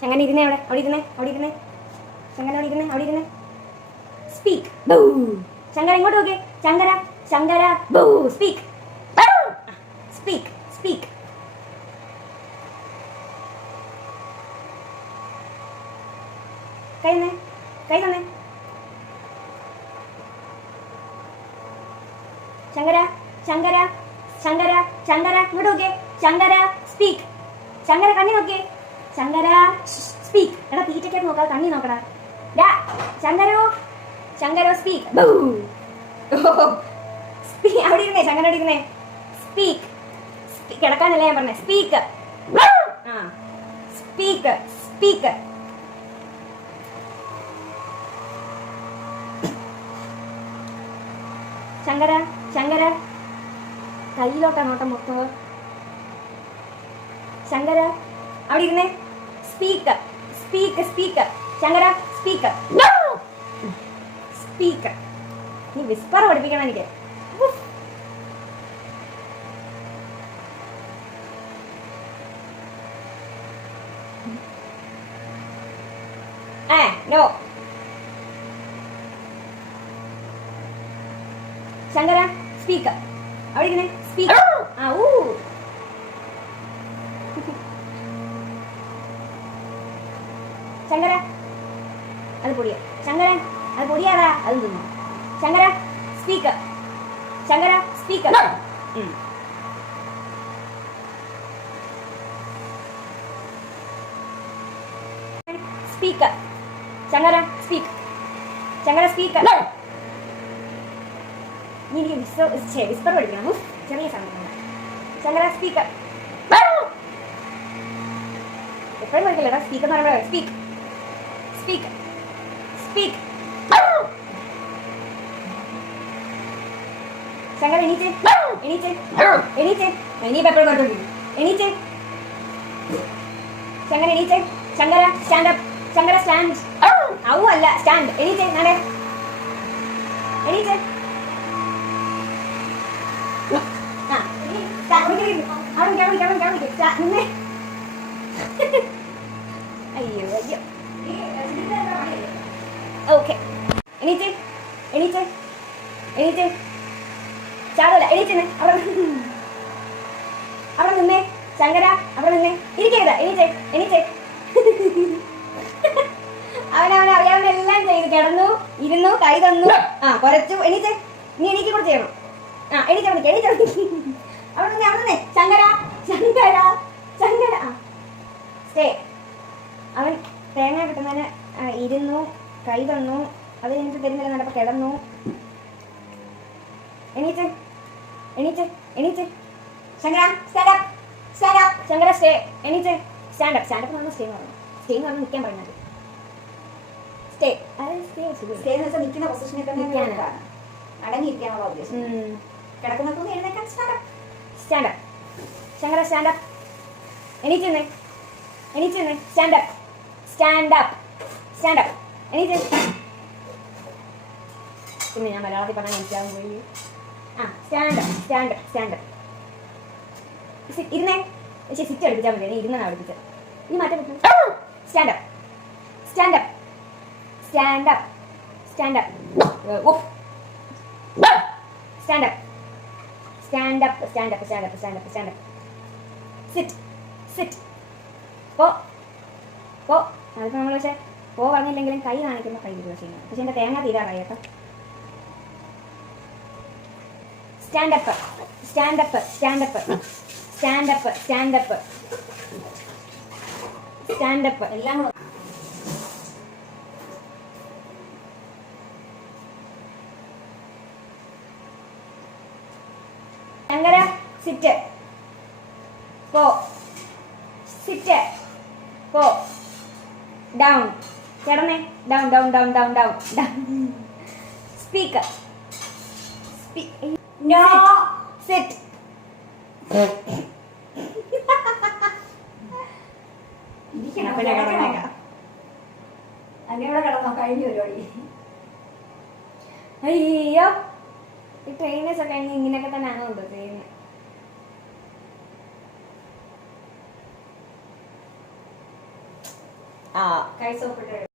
ചങ്ങനെ ഇരുന്നേ അവിടെ ഇരുന്നേ ചങ്കര അവിടെ ഇരുന്നേ സ്പീക്ക് ശങ്കര ഇങ്ങോട്ട് നോക്കേ ശങ്കര സ്പീക്ക് സ്പീക്ക് കൈ തന്നെ ശങ്കര ഇങ്ങോട്ട് നോക്കിയേ ശങ്കര സ്പീക്ക് ശങ്കര കണ്ണി നോക്കിയേ ശങ്കര സ്പീക്ക് എടാ തീറ്റയ്ക്കായിട്ട് നോക്കാതെ കണ്ണി നോക്കടാ ശങ്കരോ സ്പീക്ക് അവിടെ ഇരുന്നേ ശങ്കരോട് ഇരുന്നേ സ്പീക്ക് കിടക്കാനല്ലേ ഞാൻ പറഞ്ഞേ സ്പീക്ക് സ്പീക്ക് ശങ്കര കയ്യിലോട്ടാ നോട്ടം മൊത്തം ശങ്കര അവിടെ ഇരുന്നേ സ്പീക്ക് ശങ്കര സ്പീക്ക് നീ വിസ്പർ പഠിപ്പിക്കണം എനിക്ക് നോ ശങ്കര സ്പീക്ക് അവിടെ ഇരുന്നേ സ്പീക്ക് ശങ്കര അത് പൊടിയാടാ അത് തിന്നു ശങ്കര സ്പീക്ക് ശങ്കര സ്പീക്ക് നീ എനിക്ക് വിസ്പർ പഠിക്കണം ചെറിയ സമയം ശങ്കര സ്പീക്ക് എപ്പോഴും പഠിക്കില്ലടാ സ്പീക്ക് എന്ന് പറയുമ്പോൾ സ്പീക്ക് ശങ്കര എണീച്ചേ ഇനിയിപ്പോ എപ്പോഴും പറഞ്ഞോണ്ടിരിക്കും എണീച്ചേ ശങ്കര എണീച്ചേ ശങ്കര സ്റ്റാൻഡപ്പ് ശങ്കര സ്റ്റാൻഡ് അല്ല സ്റ്റാൻഡ് എണീച്ചേ നാളെ എണീച്ചേ അയ്യോ ഓക്കെ എണീച്ചേ ചാടല്ല എണീച്ചേ അവിടെ നിന്നേ ശങ്കര അവിടെ നിന്നേ ഇരിക്കരുത് എണീച്ചേ അവനവൻ അറിയാവുന്ന എല്ലാം ചെയ്തു കിടന്നു ഇരുന്നു കൈ തന്നു കുറച്ചു എണീച്ചേ നീ എനിക്ക് കൂടെ ചെയ്യണം എണീച്ച അവിടെ നിന്നേ ശങ്കര സ്റ്റേ അവൻ തേങ്ങ കിട്ടുന്നതിന് ഇരുന്നു കൈ തന്നു അത് കഴിഞ്ഞിട്ട് തരുന്നില്ല നടപ്പ കിടന്നു എണീച്ചേ ശങ്കര ശങ്കര സ്റ്റേ എണീച്ചേ സ്റ്റാൻഡപ്പ് നമ്മൾ സ്റ്റേ എന്ന് പറഞ്ഞു നിൽക്കാൻ പറയുന്നത് സ്റ്റേ സ്റ്റേ എന്ന് വെച്ചാൽ നിൽക്കുന്ന പൊസിഷനിൽ തന്നെ അടങ്ങിയിരിക്കാനുള്ള ഉദ്ദേശം കിടക്കുന്നതൊന്നും എഴുന്നേക്കാൻ സ്റ്റാൻഡപ്പ് ശങ്കര സ്റ്റാൻഡപ്പ് എണീച്ചേ സ്റ്റാൻഡപ്പ് എണീച്ചേ പിന്നെ ഞാൻ മലയാളത്തിൽ പറഞ്ഞാൽ മനസ്സിലാവും പോയി സ്റ്റാൻഡപ്പ് ഇരുന്നേ പക്ഷേ സിറ്റ് അടുപ്പിച്ചാൽ മതി നീ ഇരുന്നാണ് അടുപ്പിച്ചത് നീ മാറ്റം പറ്റും സ്റ്റാൻഡപ്പ് സിറ്റ് പോ അതിപ്പോൾ നമ്മൾ പക്ഷേ പോ പറഞ്ഞില്ലെങ്കിലും കൈ കാണിക്കുമ്പോൾ കൈ വിടുക ചെയ്യുന്നത് പക്ഷെ എൻ്റെ തേങ്ങ തീരാറായി കേട്ടോ സ്റ്റാൻഡപ്പ് എല്ലാം ശങ്കര സിറ്റ് പോ ഡൗൺ കിടന്നേ ഡൗൺ സ്പീക്ക് നോ സിറ്റ് അങ്ങനെ കിടന്നോ കഴിഞ്ഞു പരിപാടി അയ്യോ ഈ ട്രെയിനേഴ്സ് ഒക്കെ ഇങ്ങനെയൊക്കെ തന്നെ ആണോ എന്തോ ചെയ്യുന്നത് ആ കൈ സോപ്പിട്ട്